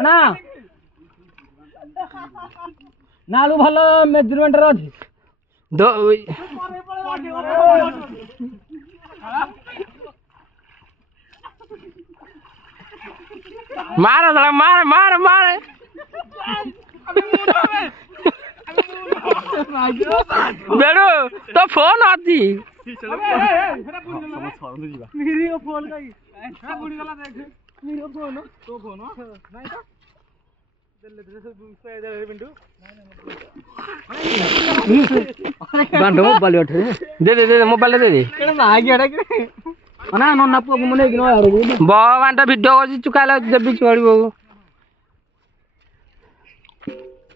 ନା ନାଳୁ ଭଲ ମେଜରମେଣ୍ଟ ର ଅଛି ମାର ମାର ମାର ମାର ବେଡୁ ତ ଫୋନ ଅଛି ବାଣ୍ଡ ମୋବାଇଲ ଅଠରେ ଦେ ଦେ ଦେ ମୋବାଇଲ ଦେ ଦେ ନା ନନା ପୁଅକୁ ମୁଁ ନେଇକି ବ ବାଣ୍ଟ ଭିଡିଓ କରିଛି ଚୁକାଇଲା ଦେବି ଚଳିବ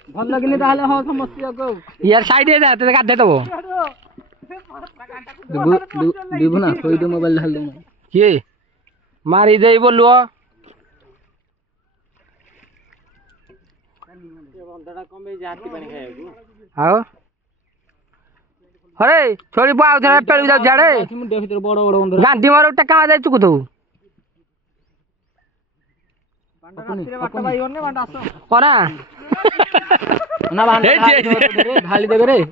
ଭଲ ଲାଗିନି ତାହେଲେ ହଁ ସମସ୍ତେ ୟାର ସାଇଡ ରେ ଯା ତତେ ଗାଧେଇ ଦବ ଦେବୁ ନା ଶୋଇଦେ ମୋବାଇଲ ଢାଲି ଦଉ କିଏ ମାରି ଦେଇ ବୋଲୁଅ ଆଉ ହରେ ଛୋଡ଼ି ପୁଅ ଆଉ ଥରେ ପେଳି ଯାଉଛି ଆଡେ ବଡ ବଡ ଗାନ୍ଧୀ ମୋର ଟେକା ମାରି ଚୁକୁ ତୁ କନା ଢାଳି ଦେବେ ରେ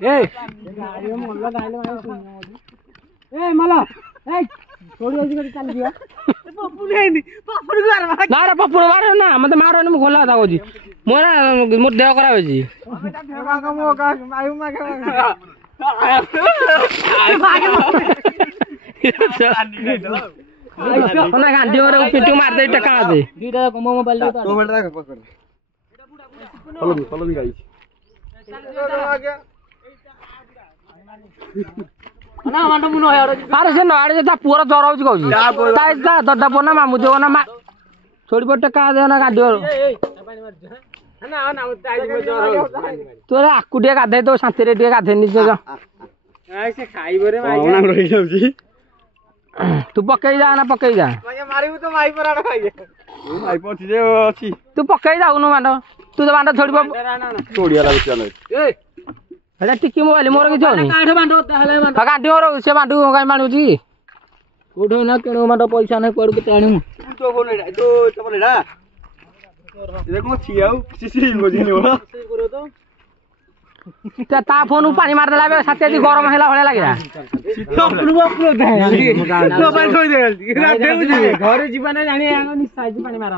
ମାଲ ନା ପପୁନ ମାର ନା ମତେ ମାରନି ମୁଁ ଖୋଲା କଥା କହୁଛି ମୋର ମୋର ଦେହ ଖରାପ ହେଇଛି ଗାନ୍ଧୀ ମୋର ପିଟୁ ମାରିଦେଇ ଟେକା ମାରିଦେ ଆରେ ସେ ନଆଡେ ତା ପୁଅର ଜ୍ୱର ହଉଛି କହୁଛି ଦଦା ପୁଅ ନା ମାମୁଁ ପୁଅ ନା ଛୋଟି ପଟେ ଟେକା ଦେହ ନା ଗାନ୍ଧୀ ତୁ ଆକୁ ଟିକେ ଗାଧେଇ ଦଉ ଶାନ୍ତିରେ ଟିକେ ଗାଧେଇ ନିଜେ ତୁ ପକେଇ ଯା ନା ପକେଇ ଯା ତୁ ପକେଇ ଯାଉନୁ ବାଣ୍ଡ ତୁ ତ ବାଣ୍ଡ ଛୋଡିବ ଏଟା ଟିକି ମୋବାଇଲ ମୋର କିଛି ହଉନି ଗାଣ୍ଡି ମୋର ସେ ବାଣ୍ଡୁ କାଇଁ ମାଣୁଛି କୋଉଠି ନା କିଣୁ ବାଣ୍ଡ ପଇସା ନାହିଁ କୁଆଡୁ କେତେ ଆଣିବୁ ତା ଫୋନ ପାଣି ମାରିଦେଲା ବେଳେ ସାଥେ ଯଦି ଗରମ ହେଲା ଭଳିଆ ଲାଗିଲା ଘରେ ଯିବା ନା ଜାଣି ପାଣି ମାର